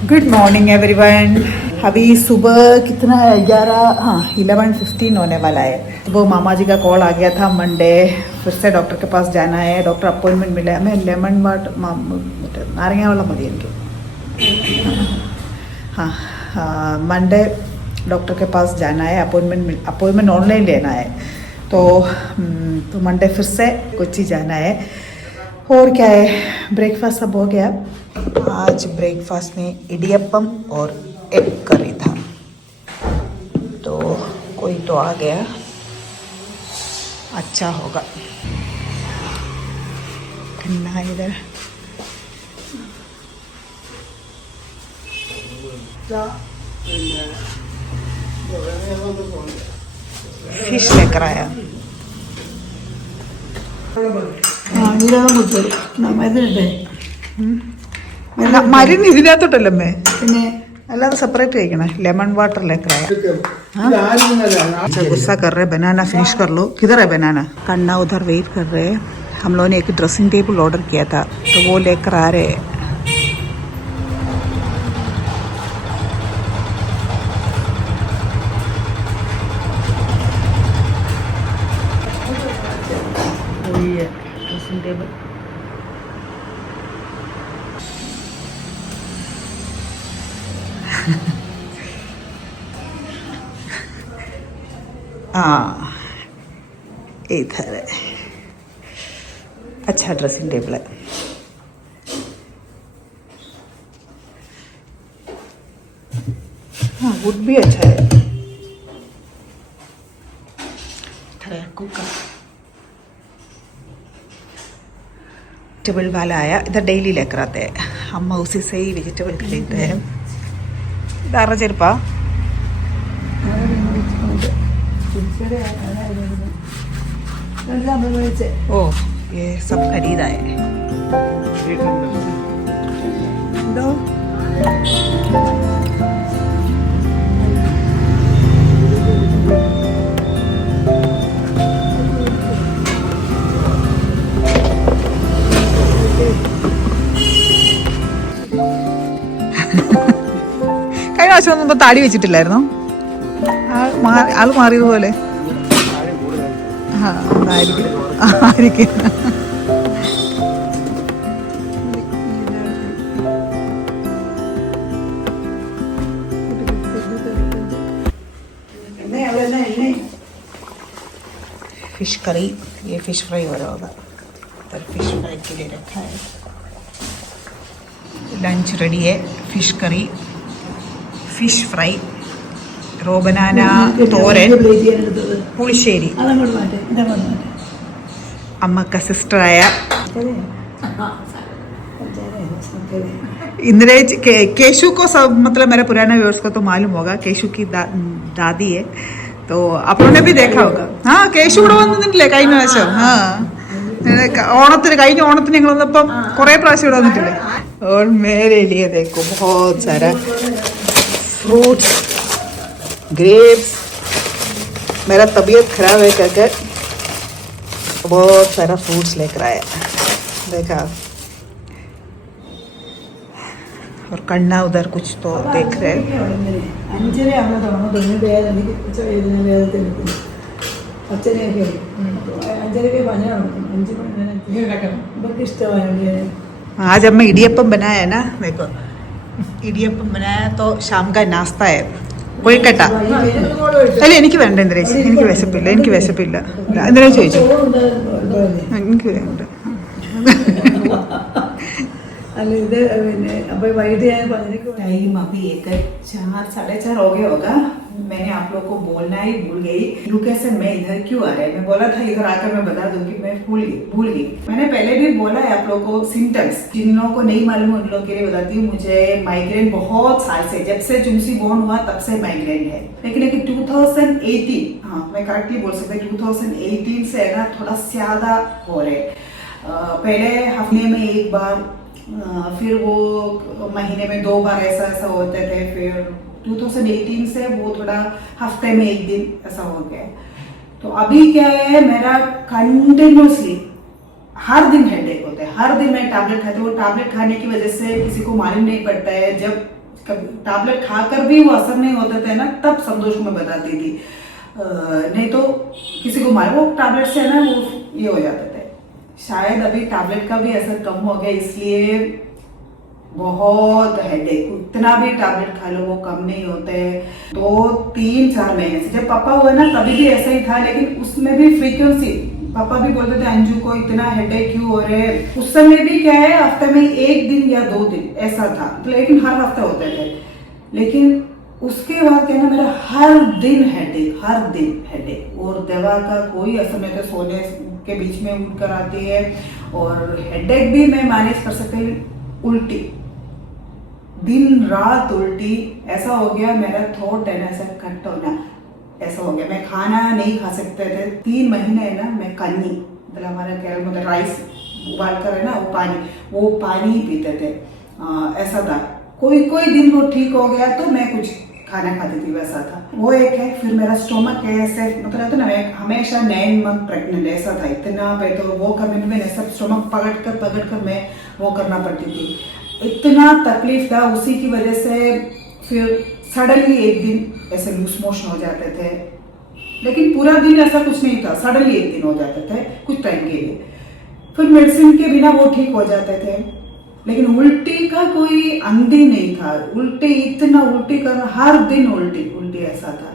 Good morning everyone. अभी सुबह कितना है, 11:15 होने वाला है। तो वो मामा जी का कॉल आ गया था मंडे फिर से डॉक्टर के पास जाना है। डॉक्टर अपॉइंटमेंट मिला है। हमें लेमन वाटर नारंगा वाला मरी इनके। हाँ मंडे डॉक्टर के पास जाना है। अपॉइंटमेंट ऑनलाइन लेना है। तो मंडे फिर से कोच्चि जाना है। और क्या है, ब्रेकफास्ट सब हो गया। आज ब्रेकफास्ट में इडियप्पम और एग करी था। तो कोई तो आ गया, अच्छा होगा। ठंडा इधर फिश लेकर आया। മരുന്ന് ഇതിനകത്തോട്ടല്ലേ പിന്നെ അല്ലാതെ സെപ്പറേറ്റ് കഴിക്കണേ। लेमन वाटर लेकर आया। अच्छा गुस्सा कर रहे, बनाना फिनिश कर लो। किधर है बनाना? कन्ना उधर वेट कर रहे हैं। हम लोगों ने एक ड्रेसिंग टेबल ऑर्डर किया था तो वो लेकर आ रहे हैं। वही है ड्रेसिंग टेबल। हाँ इधर है, अच्छा ड्रेसिंग टेबल है। हाँ वुड भी अच्छा है। कुकर वेजिटेबल वाला आया, इधर डेली लेकर आते हैं। हम उसी से ही वेजिटेबल खरीदते हैं। इधर चेरपा ओ ये सब खरीदा है। കഴിഞ്ഞ പ്രാവശ്യം ഒന്നും താടി വെച്ചിട്ടില്ലായിരുന്നോ? ആള് മാറിയതുപോലെ. ആയിരിക്കും. फिश करी, ये फिश फ्राई हो रहा होगा। तो फिश फ्राई के लिए रखा है। लंच रेडी है। फिश करी, फिश फ्राई, रो बनाना, തോരൻ, പുളിശ്ശേരി। अम्मा का सिस्टर आया इंद्रेज केशु को सब, मतलब मेरे पुराने व्यूअर्स को तो मालूम होगा। केशु की दादी है, तो आप लोगों ने भी देखा होगा। हाँ केशു ഇവിടെ വന്നിട്ടില്ലേ കഴിഞ്ഞ പ്രാവശ്യം? ഓണത്തിന്, കഴിഞ്ഞ ഓണത്തിന് ഞങ്ങൾ വന്നപ്പം കുറേ പ്രാവശ്യം ഇവിടെ വന്നിട്ടില്ലേ? और मेरे लिए देखो बहुत सारा फ्रूट्स, ग्रेप्स। मेरा तबीयत खराब है करके बहुत सारा फ्रूट्स लेकर आया, देखा। और कन्ना उधर कुछ तो देख रहे हैं। आज अब मैं इडियप्पम बनाया है ना, देखो इडियप्पम बनाया तो शाम का नाश्ता है। കൊഴുക്കട്ട അല്ല എനിക്ക് വേണ്ട ഇന്ദ്രേശ്, എനിക്ക് വിശപ്പില്ല. ഇന്ദ്രേശ് ചോദിച്ചു, എനിക്ക് വേണ്ട. अल इधर अब टाइम अभी 4-4:30 हो गया होगा। मैंने आप लोग को बोलना ही भूल गई। लोकेशन में इधर क्यों आ रहा है, मैं बोला था इधर आकर मैं बता दूंगी, मैं भूल गई। मैंने पहले भी बोला है आप लोग को सिम्टम्स, जिन लोगों को नहीं मालूम उन लोगों के लिए बताती हूँ। मुझे माइग्रेन बहुत साल से, जब से जुमसी बोर्न हुआ तब से माइग्रेन है। लेकिन 2018, हाँ मैं करेक्टली बोल सकते 2018 से है ना थोड़ा ज्यादा हो रहे। पहले हफ्ते में एक बार, फिर वो महीने में 2 बार ऐसा होते थे। फिर 2018 से वो थोड़ा हफ्ते में 1 दिन ऐसा हो गया। तो अभी क्या है, मेरा कंटिन्यूसली हर दिन हेडेक होता है। हर दिन मैं टैबलेट खाती हूँ। वो टैबलेट खाने की वजह से किसी को मालूम नहीं पड़ता है। जब टैबलेट खाकर भी वो असर नहीं होते थे ना, तब संतोष को मैं बताती थी। नहीं तो किसी को मार, वो टैबलेट से है ना वो ये हो जाते थे। शायद अभी टैबलेट का भी असर कम हो गया, इसलिए बहुत हेडेक, उतना भी टैबलेट खा लो वो कम नहीं होते। 2-3-4 महीने से जब पापा हुआ ना तभी भी ऐसा ही था, लेकिन उसमें भी फ्रीक्वेंसी पापा भी बोलते थे अंजू को इतना हेडेक क्यों हो रहे हैं। उस समय भी क्या है, हफ्ते में 1 दिन या 2 दिन ऐसा था, लेकिन हर हफ्ते होते थे। लेकिन उसके बाद क्या ना, मेरा हर दिन हेडेक और दवा का कोई असर नहीं था। सोने के बीच में उठ कर आती है, और हेडेक भी मैं मैनेज कर सकती हूँ। उल्टी, दिन रात उल्टी, ऐसा हो गया मेरा थ्रोट है ना ऐसा कट होना, ऐसा हो गया। मैं खाना नहीं खा सकते थे 3 महीने है ना। मैं कन्नी मतलब हमारा केरल में राइस उबाल कर है ना वो पानी ही पीते थे। ऐसा था। कोई दिन वो ठीक हो गया तो मैं कुछ खाना खाती थी, वैसा था। वो एक है। फिर मेरा स्टोमक है ऐसे, मतलब ना मैं हमेशा 9 मंथ प्रेग्नेंट ऐसा था। इतना पे तो वो करने में सब स्टोमक पकड़ कर मैं वो करना पड़ती थी। इतना तकलीफ था, उसी की वजह से फिर सडनली एक दिन ऐसे लूज मोशन हो जाते थे। लेकिन पूरा दिन ऐसा कुछ नहीं था, सडनली एक दिन हो जाते थे कुछ टाइम के लिए। फिर मेडिसिन के बिना वो ठीक हो जाते थे। लेकिन उल्टी का कोई अंत ही नहीं था। उल्टी, इतना उल्टी कर, हर दिन उल्टी ऐसा था।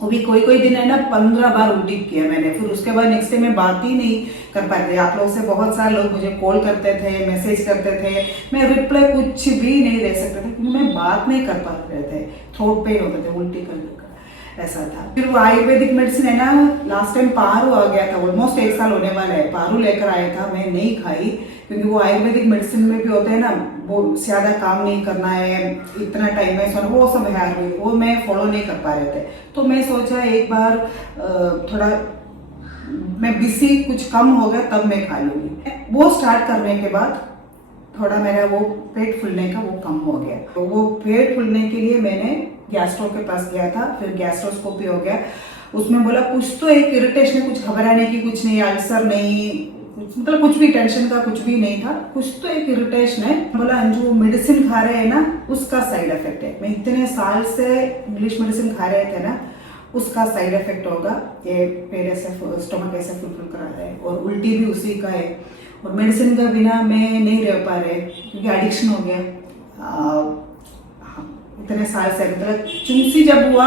वो भी कोई दिन है ना 15 बार उल्टी किया मैंने। फिर उसके बाद नेक्स्ट डे मैं बात ही नहीं कर पाती। आप लोग से बहुत सारे लोग मुझे कॉल करते थे, मैसेज करते थे, मैं रिप्लाई कुछ भी नहीं दे सकते थे क्योंकि मैं बात नहीं कर पा रहे थे। थ्रोट पेन होते थे उल्टी करने का, ऐसा था। फिर वो आयुर्वेदिक मेडिसिन है ना, लास्ट टाइम पारू आ गया था, ऑलमोस्ट 1 साल होने वाला है। पारू लेकर आया था, मैं नहीं खाई क्योंकि वो आयुर्वेदिक मेडिसिन में भी होते हैं ना, वो ज्यादा काम नहीं करना है, इतना टाइम है, वो सब है, वो मैं फॉलो नहीं कर पा रहे थे। तो मैं सोचा एक बार थोड़ा मैं बिजी कुछ कम हो गया तब मैं खा लूंगी। वो स्टार्ट करने के बाद थोड़ा मेरा वो पेट फूलने का वो कम हो गया। तो वो पेट फूलने के लिए मैंने गैस्ट्रो के पास गया था, फिर गैस्ट्रोस्कोपी हो गया। उसमें बोला कुछ तो एक इरिटेशन है, कुछ घबराने की कुछ नहीं, अल्सर नहीं, मतलब कुछ भी टेंशन का कुछ भी नहीं था, कुछ तो एक इरिटेशन है। बोला अंजू मेडिसिन खा रहे हैं ना उसका साइड इफेक्ट है। मैं इतने साल से इंग्लिश मेडिसिन खा रहे थे ना, उसका साइड इफेक्ट होगा। ये पेट ऐसे स्टोमक ऐसे फुल कर रहा है और उल्टी भी उसी का है। और मेडिसिन का बिना मैं नहीं रह पा रहे क्योंकि एडिक्शन हो गया। इतने साल से, मतलब चुंगसी जब हुआ,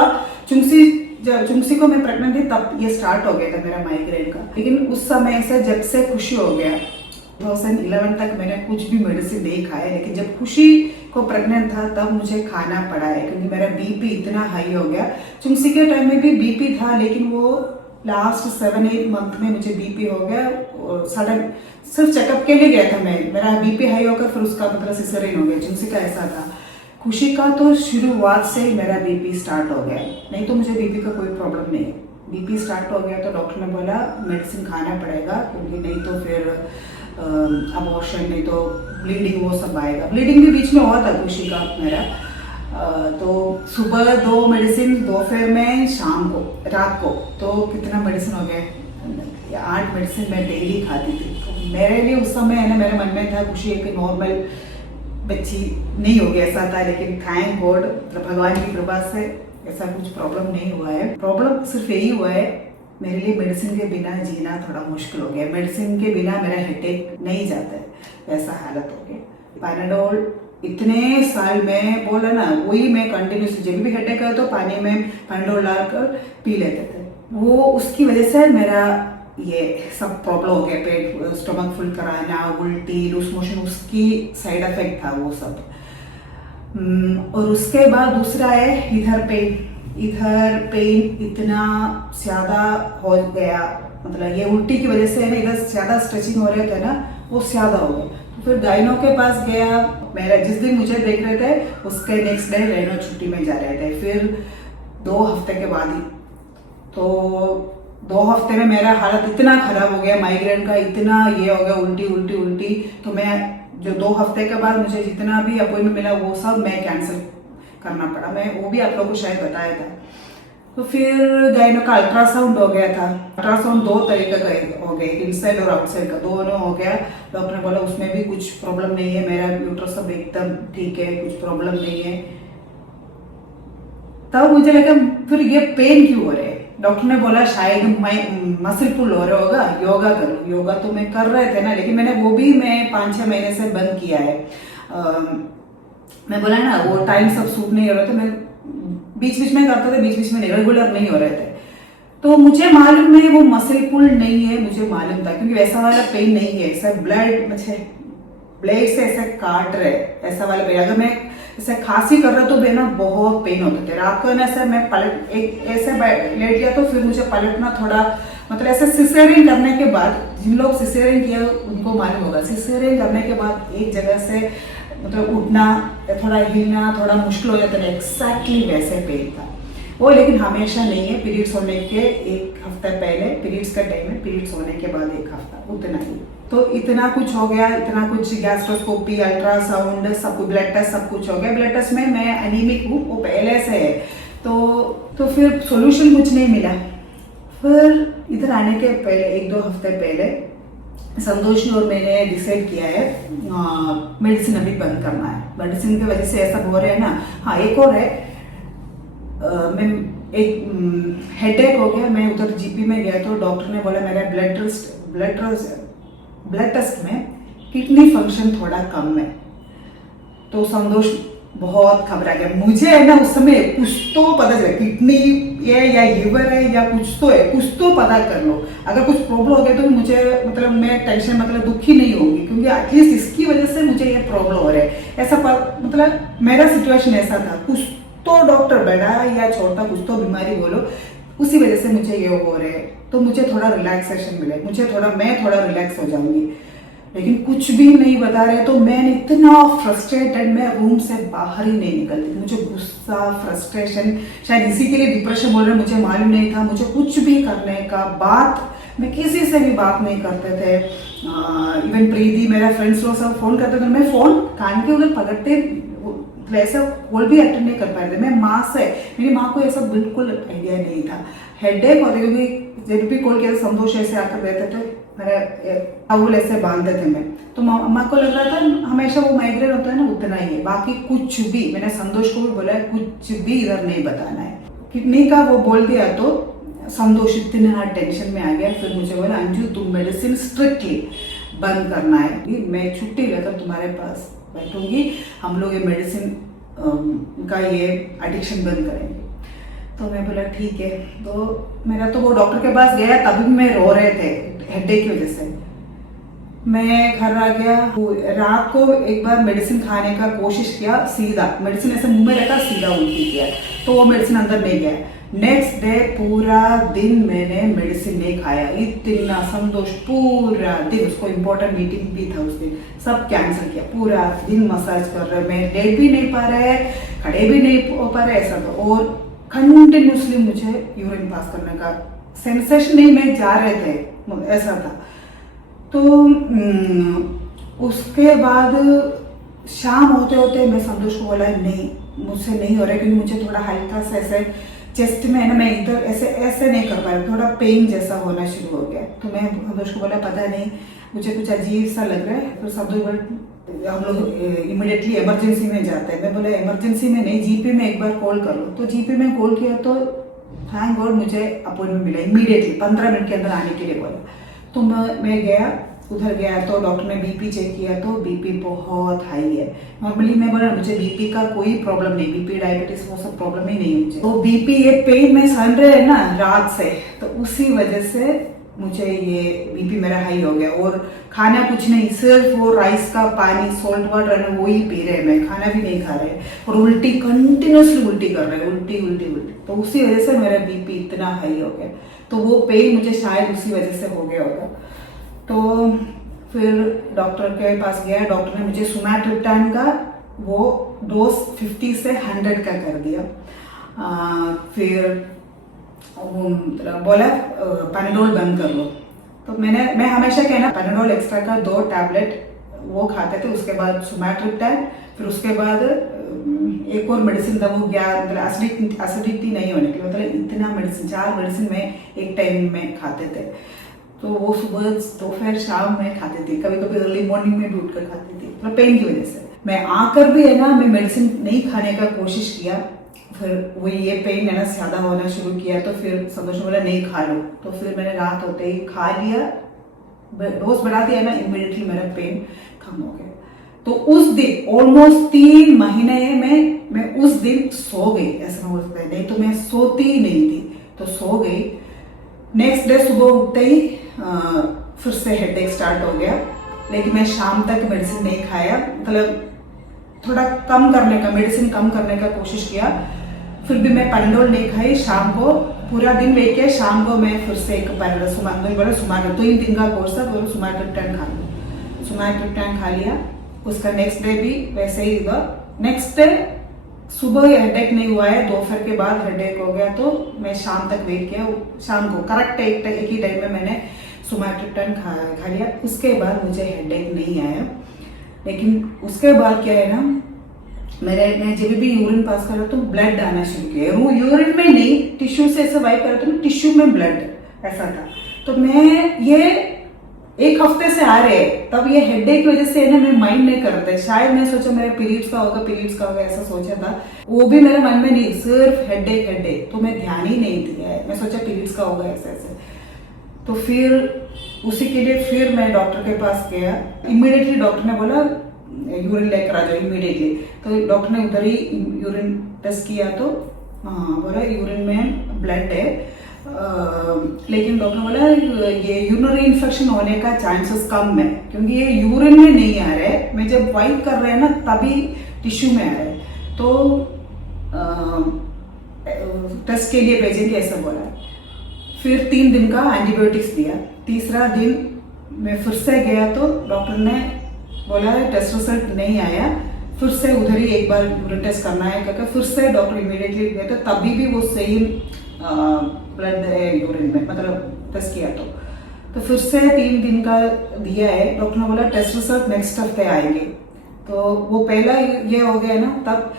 चुंगसी को मैं प्रेग्नेंट थी तब ये स्टार्ट हो गया था मेरा माइग्रेन का। लेकिन उस समय से जब से खुशी हो गया 2011 तक मैंने कुछ भी मेडिसिन नहीं खाया। लेकिन जब खुशी को प्रेग्नेंट था तब मुझे खाना पड़ा है क्योंकि मेरा बीपी इतना हाई हो गया। चुंगसी के टाइम में भी बीपी था, लेकिन वो लास्ट 7-8 मंथ में मुझे बीपी हो गया और सडन सिर्फ चेकअप के लिए गया था मैं, मेरा बीपी हाई होकर फिर उसका मतलब सिसेरियन हो गया। चुंगसी का ऐसा था। खुशी का तो शुरुआत से ही मेरा बीपी स्टार्ट हो गया, नहीं तो मुझे बीपी का कोई प्रॉब्लम नहीं है। बीपी स्टार्ट हो गया तो डॉक्टर ने बोला मेडिसिन खाना पड़ेगा क्योंकि नहीं तो फिर अबॉर्शन, नहीं तो ब्लीडिंग, वो सब आएगा। ब्लीडिंग भी बीच में हुआ था खुशी का मेरा। तो सुबह 2 मेडिसिन, दोपहर में, शाम को, रात को, तो कितना मेडिसिन हो गया, 8 मेडिसिन मैं डेली खाती थी। तो मेरे लिए उस समय है ना, मेरे मन में था खुशी एक नॉर्मल बच्ची नहीं होगी ऐसा था। लेकिन थैंक गॉड, भगवान की कृपा से ऐसा कुछ प्रॉब्लम नहीं हुआ है। प्रॉब्लम सिर्फ यही हुआ है मेरे लिए मेडिसिन के बिना जीना थोड़ा मुश्किल हो गया। मेडिसिन के बिना मेरा हेडेक नहीं जाता है, ऐसा हालत हो गया। पैनाडोल इतने साल में बोला ना, वही मैं कंटिन्यूसली जब भी हेडेक है तो पानी में पैनाडोल डालकर पी लेते थे। वो उसकी वजह से मेरा ये सब प्रॉब्लम हो गया, पेट स्टमक फुल कराना, उल्टी, लूज मोशन, उसकी साइड इफेक्ट था वो सब। और उसके बाद दूसरा है इधर पेन इतना ज्यादा हो गया, मतलब ये उल्टी की वजह से है ना, इधर ज्यादा स्ट्रेचिंग हो रहे थे ना, वो ज्यादा हो गया। तो फिर गाइनो के पास गया। मेरा जिस दिन मुझे देख रहे थे उसके नेक्स्ट डे गाइनो छुट्टी में जा रहे थे। फिर 2 हफ्ते के बाद ही, तो 2 हफ्ते में मेरा हालत इतना खराब हो गया, माइग्रेन का इतना ये हो गया, उल्टी। तो मैं जो 2 हफ्ते के बाद मुझे जितना भी अपॉइंटमेंट मिला वो सब मैं कैंसिल करना पड़ा। मैं वो भी आप लोगों को शायद बताया था। तो फिर गाइनो का अल्ट्रासाउंड हो गया था। अल्ट्रासाउंड 2 तरीके का हो गया, इनसाइड और आउटसाइड का, दोनों हो गया। डॉक्टर ने बोला उसमें भी कुछ प्रॉब्लम नहीं है, मेरा यूट्रस सब एकदम ठीक है, कुछ प्रॉब्लम नहीं है। तब मुझे लगा फिर ये पेन क्यों हो रहे हैं। डॉक्टर ने बोला शायद मसल पुल हो रहा होगा, योगा करो। योगा तो मैं कर रहे थे ना, लेकिन वो भी मैं 5-6 महीने से बंद किया है। मैं बोला ना वो टाइम सब सूट नहीं हो रहा था, मैं बीच बीच में करते थे, बीच बीच में रेगुलर नहीं हो रहे थे। तो मुझे मालूम है वो मसल पुल नहीं है, मुझे मालूम था, क्योंकि वैसा वाला पेन नहीं है, ऐसा ब्लड से ऐसे काट रहे, ऐसा वाला पेन। अगर मैं ऐसे खांसी कर रहा तो ना बहुत पेन होते थे। रात को ना ऐसे मैं पलट ऐसे लेट गया तो फिर मुझे पलटना थोड़ा, मतलब ऐसे सिसेरियन करने के बाद, जिन लोग सिसेरियन किया उनको मालूम होगा, सिसेरियन करने के बाद एक जगह से मतलब उठना, थोड़ा हिलना थोड़ा मुश्किल हो जाता है। एग्जैक्टली वैसे पेन था वो, लेकिन हमेशा नहीं है। पीरियड्स होने के एक हफ्ता पहले, पीरियड्स का टाइम है, पीरियड्स होने के बाद एक हफ्ता, उतना ही। तो इतना कुछ हो गया, इतना कुछ गैस्ट्रोस्कोपी, अल्ट्रासाउंड, सब कुछ, ब्लड टेस्ट सब कुछ हो गया। ब्लड टेस्ट में मैं एनीमिक हूँ, वो पहले से है। तो फिर सोल्यूशन कुछ नहीं मिला। फिर इधर आने के पहले 1-2 हफ्ते पहले संतोष और मैंने डिसाइड किया है मेडिसिन अभी बंद करना है। मेडिसिन की वजह से ऐसा हो रहा है ना। हाँ, एक और है, मैं एक हेडेक हो गया। मैं उधर जीपी में गया तो डॉक्टर ने बोला मेरा ब्लड टेस्ट में किडनी फंक्शन थोड़ा कम है। तो संतोष बहुत घबरा गया। मुझे है ना उस समय कुछ तो पता चला, किडनी है या लिवर है या कुछ तो है, कुछ तो पता कर लो। अगर कुछ प्रॉब्लम हो गया तो मुझे मतलब मैं टेंशन मतलब दुखी नहीं होगी, क्योंकि एटलीस्ट इसकी वजह से मुझे ये प्रॉब्लम हो रहा है। ऐसा मतलब मेरा सिचुएशन ऐसा था, कुछ तो डॉक्टर बड़ा या छोटा कुछ तो बीमारी बोलो, उसी वजह से मुझे ये हो रहा है। तो मुझे थोड़ा रिलैक्सेशन मिले, मैं थोड़ा रिलैक्स हो जाऊंगी। लेकिन कुछ भी नहीं बता रहे। तो मैं इतना फ्रस्ट्रेटेड, मैं रूम से बाहर ही नहीं निकलती थी। मुझे गुस्सा, फ्रस्ट्रेशन, शायद इसी के लिए डिप्रेशन बोल रहे, मुझे मालूम नहीं था। मुझे कुछ भी करने का, बात मैं किसी से भी बात नहीं करते थे। इवन प्रीति, मेरा फ्रेंड्स लोग सब फोन करते थे, मैं फोन कान के उधर पकड़ते, ऐसा कॉल भी अटेंड नहीं कर पाए थे। मैं माँ से, मेरी माँ को ऐसा बिल्कुल आइडिया नहीं था। हेडेक होते, क्योंकि जब भी कॉल किया संतोष ऐसे आकर रहते थे, मेरा टाउल ऐसे बांधते थे मैं, तो माँ को लग रहा था हमेशा वो माइग्रेन होता है ना, उतना ही है। बाकी कुछ भी, मैंने संतोष को भी बोला है कुछ भी इधर नहीं बताना है। किडनी का वो बोल दिया तो संतोष इतना टेंशन में आ गया। फिर मुझे बोला अंजू तुम मेडिसिन स्ट्रिक्टली बंद करना है, मैं छुट्टी लेकर तुम्हारे पास बैठूंगी, हम लोग ये मेडिसिन का ये एडिक्शन बंद करेंगे। तो मैं बोला ठीक है। तो मेरा तो वो डॉक्टर के पास गया, तभी मैं रो रहे थे हेडेक की वजह से। मैं घर आ गया, रात को एक बार मेडिसिन खाने का कोशिश किया, सीधा मेडिसिन ऐसे मुंह में रखा, सीधा उल्टी किया, तो वो मेडिसिन अंदर नहीं गया। नेक्स्ट डे पूरा दिन मैंने मेडिसिन नहीं खाया। इतना संतोष, पूरा दिन, उसको इम्पोर्टेंट मीटिंग भी था उस दिन, सब कैंसिल किया। पूरा दिन मसाज कर रहे, मैं लेट भी नहीं पा रहे, खड़े भी नहीं हो पा रहे, ऐसा था। और कंटिन्यूसली मुझे यूरिन पास करने का सेंसेशन नहीं, मैं जा रहे थे, ऐसा था। तो उसके बाद शाम होते होते मैं संतोष को बोला नहीं, मुझसे नहीं हो रहा है, क्योंकि मुझे थोड़ा हल्का सा ऐसे चेस्ट में है ना, मैं इधर ऐसे नहीं कर पा रही, थोड़ा पेन जैसा होना शुरू हो गया। तो मैं संतोष को बोला पता नहीं, मुझे कुछ अजीब सा लग रहा है। फिर संतोष बोला हम लोग इमिडिएटली इमरजेंसी में जाते हैं। मैं बोला इमरजेंसी में नहीं, जीपी में एक बार कॉल कर लो। तो जीपी में कॉल किया तो थैंक गॉड मुझे अपॉइंटमेंट मिला इमीडिएटली, 15 मिनट के अंदर आने के लिए बोला। तो मैं गया, उधर गया तो डॉक्टर ने बीपी चेक किया तो बीपी बहुत हाई है। नॉर्मली मैं बोला मुझे बीपी का कोई प्रॉब्लम नहीं, बीपी डायबिटीज वो सब प्रॉब्लम ही नहीं है मुझे। तो बीपी ये पेन में सहन रहे है ना रात से, तो उसी वजह से मुझे ये बीपी मेरा हाई हो गया। और खाना कुछ नहीं, सिर्फ वो राइस का पानी, सॉल्ट वाटर है वो ही पी रहे, मैं खाना भी नहीं खा रहे। और उल्टी, कंटिन्यूसली उल्टी कर रहे, उल्टी। तो उसी वजह से मेरा बीपी इतना हाई हो गया। तो वो पेन मुझे शायद उसी वजह से हो गया होगा। तो फिर डॉक्टर के पास गया, डॉक्टर ने मुझे सुमेट्रिप्टान का वो डोज 50 से 100 का कर दिया। फिर वो बोला पैनाडोल बंद कर लो। तो मैं हमेशा कहना पैनाडोल एक्स्ट्रा का 2 टैबलेट वो खाते थे, उसके बाद सुमेट्रिप्टान, फिर उसके बाद एक और मेडिसिन था वो एसिडिटी नहीं होने के लिए, मतलब इतना मेडिसिन, 4 मेडिसिन में एक टाइम में खाते थे। तो वो सुबह दोपहर शाम में खाती थी, कभी कभी अर्ली मॉर्निंग में भी उठकर खाती थी, मतलब पेन की वजह से। मैं आकर भी है ना, मैं मेडिसिन नहीं खाने का कोशिश किया, फिर वो ये पेन है ना ज्यादा होना शुरू किया, तो फिर संतोष बोला नहीं खा लो, तो फिर मैंने रात होते ही खा लिया, डोज बढ़ा दिया ना, इमीडिएटली मेरा पेन कम हो गया। तो उस दिन ऑलमोस्ट 3 महीने में मैं उस दिन सो गई, ऐसा बोल सकते हैं, नहीं तो मैं सोती ही नहीं थी, तो सो गई। नेक्स्ट डे सुबह उठते ही फिर से हेडेक स्टार्ट हो गया, लेकिन मैं शाम तक मेडिसिन नहीं खाया, मतलब थोड़ा कम करने का, मेडिसिन कम करने का कोशिश किया। फिर भी मैं पैराडोल नहीं खाई, शाम को पूरा दिन लेके शाम को मैं फिर से एक पैराडोल सुमाट्रिप्टान 3 दिन का कोर्स था, तो सुमाट्रिप्टान खा लिया, सुमाट्रिप्टान खा लिया। उसका नेक्स्ट डे भी वैसे ही हुआ। नेक्स्ट डे सुबह हेडेक नहीं हुआ है, दोपहर के बाद हेडेक हो गया, तो मैं शाम तक वेट किया, शाम को करेक्ट एक ही टाइम में मैंने सुमाट्रिप्टान खा लिया। उसके बाद मुझे हेडेक नहीं आया, लेकिन उसके बाद क्या है ना, मैं जब भी यूरिन पास कर रहा तो ब्लड आना शुरू किया, यूरिन में नहीं, टिश्यू से ऐसे वाइप कर रहा था, टिश्यू में ब्लड ऐसा था। तो मैं ये 1 हफ्ते से आ रहे, तब ये हेडेक की वजह से है ना, मैं माइंड नहीं करते, शायद मैं सोचा मेरा पीरियड्स का होगा ऐसा सोचा था, वो भी मेरे मन में नहीं, सिर्फ हेडेक, तो मैं ध्यान ही नहीं दिया है, मैं सोचा पीरियड्स का होगा ऐसे। तो फिर उसी के लिए फिर मैं डॉक्टर के पास गया, इमीडिएटली डॉक्टर ने बोला यूरिन लेकर आ जाओ इमीडिएटली। तो डॉक्टर ने उधर ही यूरिन टेस्ट किया, तो बोला यूरिन में ब्लड है, लेकिन डॉक्टर बोला ये यूरिनरी इन्फेक्शन होने का चांसेस कम है, क्योंकि ये यूरिन में नहीं आ रहा है, मैं जब वाइप कर रहे हैं ना तभी टिश्यू में आ रहा है, तो टेस्ट के लिए भेजेंगे ऐसा बोला। फिर 3 दिन का एंटीबायोटिक्स दिया, तीसरा दिन मैं फिर से गया, तो डॉक्टर ने बोला टेस्ट रिजल्ट नहीं आया, फिर से उधर ही एक बार यूरिन टेस्ट करना है, क्योंकि फिर से डॉक्टर इमीडिएटली गए, तो तभी भी वो सेम ब्लड है यूरिन में, मतलब टेस्ट किया तो फिर से 3 दिन का दिया है। डॉक्टर ने बोला टेस्ट रिजल्ट नेक्स्ट हफ्ते आएंगे, तो वो पहला ये हो गया ना। तब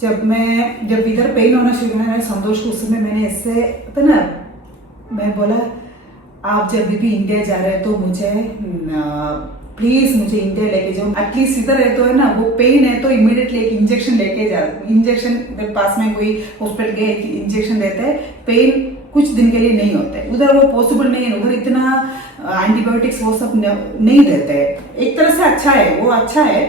जब इधर पेन होना शुरू हुआ, संतोष को उस समय मैंने ऐसे पता ना, मैं बोला आप जब भी इंडिया जा रहे हैं तो मुझे प्लीज मुझे इंडिया लेके जाओ, एटलीस्ट इधर है तो है ना, वो पेन है तो इमीडिएटली एक इंजेक्शन लेके जा, इंजेक्शन पास में कोई हॉस्पिटल के इंजेक्शन देते हैं, पेन कुछ दिन के लिए नहीं होता है, उधर वो पॉसिबल नहीं है, उधर इतना एंटीबायोटिक्स वो सब नहीं देते हैं। एक तरह से अच्छा है, वो अच्छा है,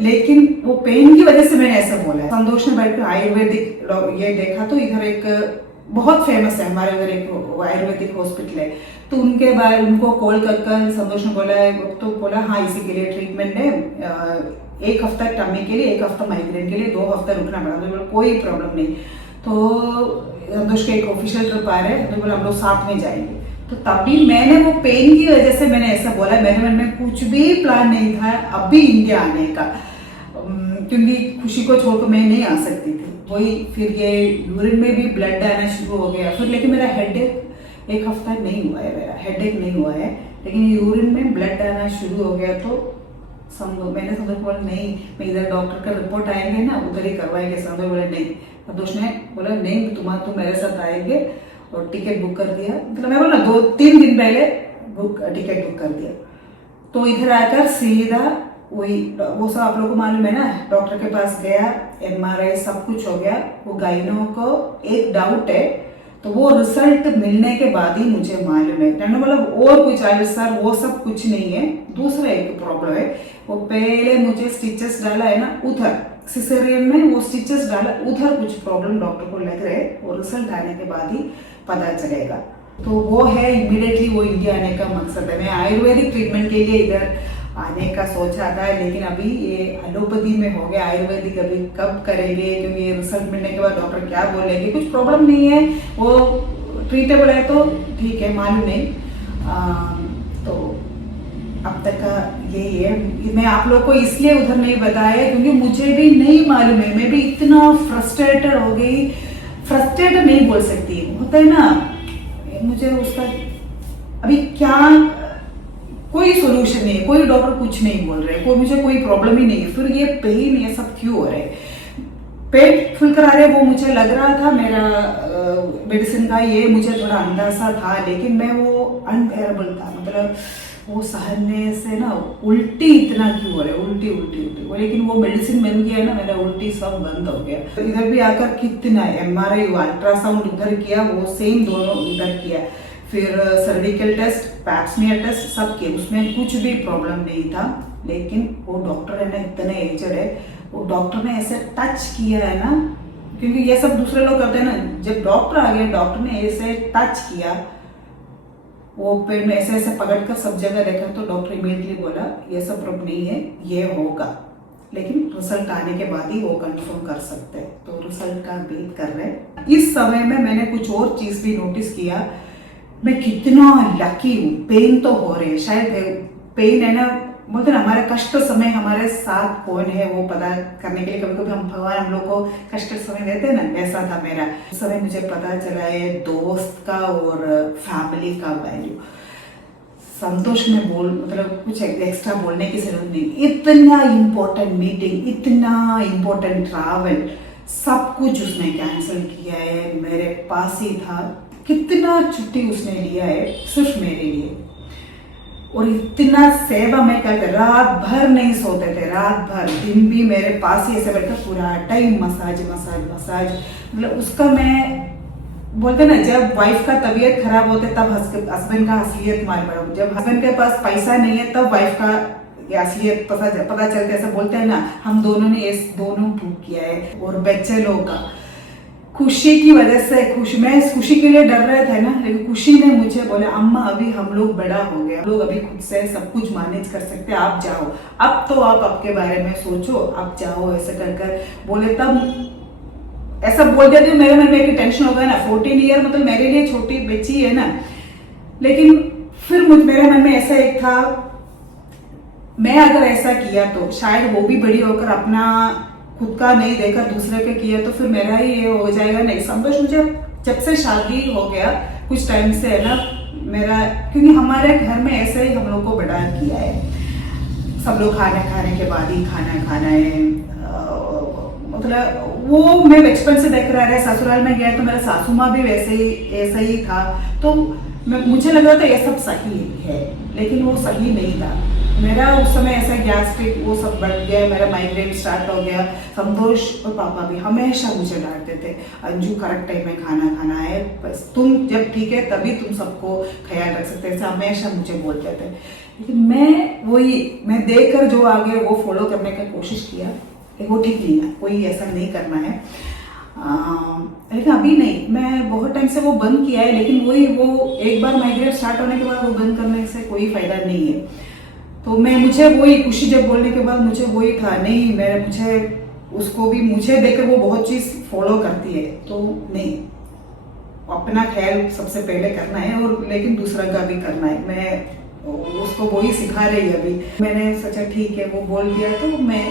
लेकिन वो पेन की वजह से मैंने ऐसा बोला है। संतोष ने बैठ कर आयुर्वेदिक ये देखा, तो इधर एक बहुत फेमस है हमारे उधर एक आयुर्वेदिक हॉस्पिटल है, तो उनके बाद उनको कॉल कर संतोष ने बोला है, तो बोला हाँ इसी के लिए ट्रीटमेंट है, 1 हफ्ता टमी के लिए, 1 हफ्ता माइग्रेन के लिए, 2 हफ्ता रुकना पड़ा, तो बोला कोई प्रॉब्लम नहीं। तो संतोष के एक ऑफिशियल ट्रिप आ रहे हैं, तो बोला हम लोग साथ में जाएंगे। तो तभी मैंने वो पेन की वजह से मैंने ऐसा बोला, मेरे मन में कुछ भी प्लान नहीं था अभी इंडिया आने का, क्योंकि खुशी को छोड़कर मैं नहीं आ सकती थी। वही फिर ये यूरिन में भी ब्लड आना शुरू हो गया फिर, लेकिन मेरा हेडेक 1 हफ्ता नहीं हुआ है, मेरा हेडेक नहीं हुआ है, लेकिन यूरिन में ब्लड आना शुरू हो गया। तो मैंने संतोष बोला नहीं, मैं इधर डॉक्टर का रिपोर्ट आएंगे ना उधर ही करवाएंगे। संतोष बोला नहीं, संतोष ने बोला नहीं तुम मेरे साथ आएंगे, और टिकट बुक कर दिया, मतलब मैं बोला 2-3 दिन पहले टिकट बुक कर दिया। तो इधर आकर सीधा वही वो सब आप लोगों को मालूम है ना, डॉक्टर के पास गया, MRI सब कुछ हो गया। वो गाइनो को एक डाउट है, तो वो रिजल्ट मिलने के बाद ही मुझे मालूम है। मैंने बोला और कुछ आया सर, वो सब कुछ नहीं है, दूसरा एक प्रॉब्लम है। वो पहले मुझे स्टिचेस डाला है ना उधर सिसेरियन में, वो स्टिचेस डाला उधर, कुछ प्रॉब्लम डॉक्टर को लग रहे हैं, वो रिजल्ट आने के बाद ही पता चलेगा। तो वो है इमीडिएटली वो इंडिया आने का मकसद है। मैं आयुर्वेदिक ट्रीटमेंट के लिए इधर आने का सोचा था, लेकिन अभी ये एलोपैथी में हो गया, आयुर्वेदिक अभी कब करेंगे, क्योंकि ये रिजल्ट मिलने के बाद डॉक्टर क्या बोलेंगे, कुछ प्रॉब्लम नहीं है, वो ट्रीटेबल है तो ठीक है, मालूम नहीं। तो अब तक का यही है। मैं आप लोग को इसलिए उधर नहीं बताया क्योंकि मुझे भी नहीं मालूम है, मैं भी इतना फ्रस्ट्रेटेड हो गई, फ्रस्ट्रेटेड नहीं बोल सकती, होता है ना, मुझे उसका अभी क्या कोई सोल्यूशन नहीं है, कोई डॉक्टर कुछ नहीं बोल रहे, कोई मुझे कोई प्रॉब्लम ही नहीं है, फिर ये पेन ये सब क्यों हो रहे है, पेट फुल करा रहे, वो मुझे लग रहा था मेरा मेडिसिन का, ये मुझे थोड़ा अंदाजा था, लेकिन मैं वो अनबेरेबल था, मतलब वो सहने से ना उल्टी इतना क्यों हो रहा है, उल्टी उल्टी उल्टी वो, लेकिन वो मेडिसिन बन गया ना, मेरा उल्टी सब बंद हो गया। इधर भी आकर कितना MRI हुआ, अल्ट्रासाउंड उधर किया, वो सेम दोनों इधर किया, फिर सर्विकल टेस्ट, पैप्समियर टेस्ट सब किए, उसमें कुछ भी प्रॉब्लम नहीं था। लेकिन वो डॉक्टर है ना, इतने एजड है, वो डॉक्टर ने ऐसे टच किया है ना, क्योंकि ये सब दूसरे लोग करते हैं ना, जब डॉक्टर आ गया, डॉक्टर ने ऐसे टच किया, वो पेट में ऐसे ऐसे पकड़कर सब जगह देखा, तो डॉक्टर इमीडिएटली बोला ये सब प्रॉब्लम नहीं है, ये होगा, लेकिन रिजल्ट आने के बाद ही वो कंफर्म कर सकते हैं। तो रिजल्ट का वेट कर रहे हैं। इस समय में मैंने कुछ और चीज भी नोटिस किया, मैं कितना लकी हूँ। पेन तो हो रहे, शायद पेन है ना, बोलते ना हमारे कष्ट समय हमारे साथ कौन है वो पता करने के लिए कभी कभी हम भगवान हम लोग को कष्ट समय देते हैं ना, वैसा था मेरा। उस समय मुझे पता चला है दोस्त का और फैमिली का वैल्यू। संतोष में बोल मतलब कुछ एक्स्ट्रा बोलने की जरूरत नहीं, इतना इम्पोर्टेंट मीटिंग, इतना इम्पोर्टेंट ट्रैवल, सब कुछ उसने कैंसिल किया है, मेरे पास ही था। कितना छुट्टी उसने लिया है सिर्फ मेरे लिए, और इतना सेवा मैं करते, रात भर नहीं सोते थे, रात भर दिन भी मेरे पास ही ऐसे बैठकर पूरा टाइम मसाज मसाज मसाज। मतलब उसका मैं बोलते ना, जब वाइफ का तबीयत खराब होते तब हस्बैंड का असलियत मार पड़ा, जब हस्बैंड के पास पैसा नहीं है तब वाइफ का असलियत पता चलते, ऐसा बोलते हैं ना, हम दोनों ने इस दोनों प्रूव किया है। और बच्चे लोग का खुशी की वजह से मैं इस खुशी के लिए डर रहे थे ना, लेकिन खुशी ने मुझे बोले अम्मा अभी हम लोग बड़ा हो गया, हम लोग अभी खुद से सब कुछ मैनेज कर सकते हैं, आप जाओ, अब तो आप आपके बारे में सोचो, आप जाओ, ऐसे कर बोले। तब ऐसा बोल दिया तो मेरे मन में एक टेंशन हो गया ना, 14 ईयर मतलब मेरे लिए छोटी बच्ची है ना, लेकिन फिर मेरे मन में ऐसा एक था, मैं अगर ऐसा किया तो शायद वो भी बड़ी होकर अपना खुद का नहीं देखकर दूसरे के किया तो फिर मेरा ही ये हो जाएगा। नहीं, संतोष मुझे जब से शादी हो गया कुछ टाइम से है ना मेरा, क्योंकि हमारे घर में ऐसे ही हम लोग को बड़ा किया है, सब लोग खाना खाने के बाद ही खाना खाना है, मतलब वो मैं बचपन से देख रहा है। ससुराल में गया तो मेरा सासू माँ भी ऐसा ही था, तो मुझे लग रहा था ये सब सही है, लेकिन वो सही नहीं था। मेरा उस समय ऐसा गैस्ट्रिक वो सब बढ़ गया, मेरा माइग्रेन स्टार्ट हो गया। संतोष और पापा भी हमेशा मुझे डांटते थे, अंजू करेक्ट टाइम में खाना खाना है, बस तुम जब ठीक है तभी तुम सबको ख्याल रख सकते, ऐसा हमेशा मुझे बोलते थे। लेकिन मैं देखकर जो आगे वो फॉलो करने की कोशिश किया, वो ठीक नहीं है, कोई ऐसा नहीं करना है। लेकिन अभी नहीं, मैं बहुत टाइम से वो बंद किया है, लेकिन वो एक बार माइग्रेन स्टार्ट होने के बाद वो बंद करने से कोई फायदा नहीं है। तो मुझे वही खुशी जब बोलने के बाद मुझे वही था, नहीं मुझे उसको भी मुझे देखकर वो बहुत चीज फॉलो करती है, तो नहीं, अपना ख्याल सबसे पहले करना है, और लेकिन दूसरा का भी करना है। मैं उसको वही सिखा रही है अभी। मैंने सोचा ठीक है, वो बोल दिया तो मैं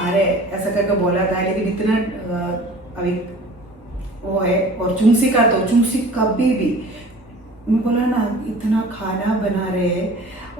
अरे ऐसा करके बोला था, लेकिन इतना अभी वो है। और चुंसी का तो चुंसी कभी भी मैं बोला ना, इतना खाना बना रहे,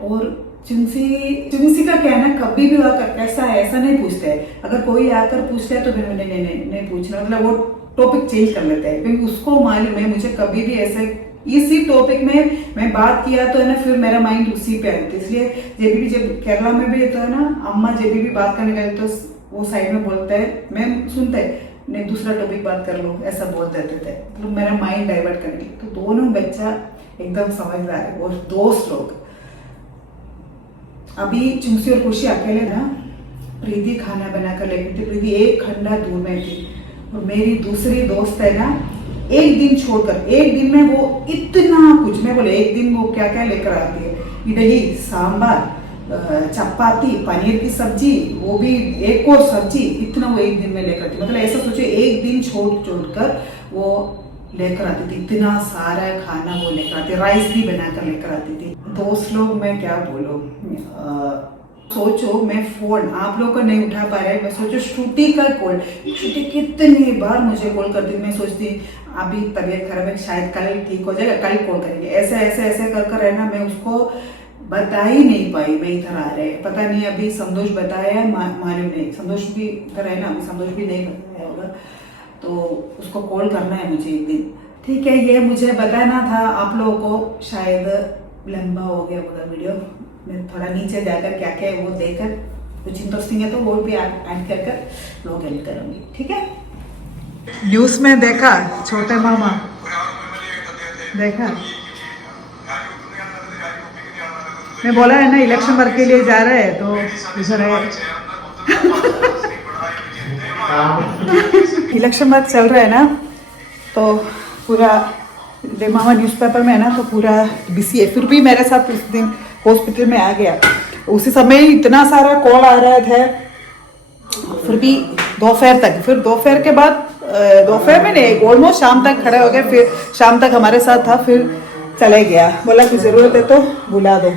और चुंसी का कहना कभी भी आकर कैसा है ऐसा नहीं पूछते हैं। अगर कोई आकर पूछता है तो फिर मैंने नहीं पूछना, मतलब वो टॉपिक चेंज कर लेते हैं, क्योंकि उसको मालूम है मुझे कभी भी ऐसे इसी टॉपिक में मैं बात किया तो है ना, फिर मेरा माइंड उसी पे आता है। इसलिए जब केरला में भी तो है ना, अम्मा जब भी बात करने गए तो वो साइड में बोलते हैं, मैं सुनते नहीं, दूसरा टॉपिक बात कर लो, ऐसा बोल देते थे, मतलब मेरा माइंड डाइवर्ट करने के लिए। तो दोनों बच्चा एकदम समझदार है, और दोस्त लोग अभी चुंसी और खुशी अकेले ना, प्रीति खाना बना कर लेती थी, प्रीति एक खंडा दूर में थी, और मेरी दूसरी दोस्त है ना, एक दिन छोड़कर एक दिन में वो इतना कुछ, मैं बोले एक दिन वो क्या क्या लेकर आती है, इडली सांबार चपाती पनीर की सब्जी, वो भी एक और सब्जी, इतना वो एक दिन में लेकर आती, मतलब ऐसा सोचो एक दिन छोड़ कर वो लेकर आती थी, इतना सारा खाना वो लेकर आती, राइस भी बनाकर लेकर आती थी। दोस्त लोग मैं क्या बोलूं, सोचो मैं फोन आप लोग का नहीं उठा पा रहा है, मैं सोचो श्रुति का कॉल, श्रुति कितनी बार मुझे कॉल करती, मैं सोचती अभी तबीयत खराब है, शायद कल ठीक हो जाएगा, कल कॉल करेंगे, ऐसे ऐसे ऐसे कर है ना, मैं उसको बता ही नहीं पाई मैं इधर आ रहे। पता नहीं अभी संतोष बताया है, मालूम नहीं, संतोष भी इधर है ना, अभी संतोष भी नहीं बताया होगा, तो उसको कॉल करना है मुझे एक दिन। ठीक है, ये मुझे बताना था आप लोगों को, शायद लंबा हो गया होगा वीडियो। मैं थोड़ा नीचे जाकर क्या क्या है वो देखकर कुछ इंटरेस्टिंग है तो वो भी ऐड कर व्लॉग एड करूँगी, ठीक है। न्यूज में देखा छोटे मामा, देखा मैं बोला है ना इलेक्शन वर्क के लिए जा रहे हैं तो इधर है इलेक्शन वर्क चल रहा है ना, तो पूरा मामा न्यूज़पेपर में है ना तो पूरा बिजी है। फिर भी मेरे साथ उस दिन हॉस्पिटल में आ गया, उसी समय इतना सारा कॉल आ रहा था, फिर भी दोपहर तक, फिर दोपहर के बाद दोपहर में नहीं ऑलमोस्ट शाम तक खड़े हो गए, फिर शाम तक हमारे साथ था, फिर चले गया, बोला कि ज़रूरत है तो बुला दो।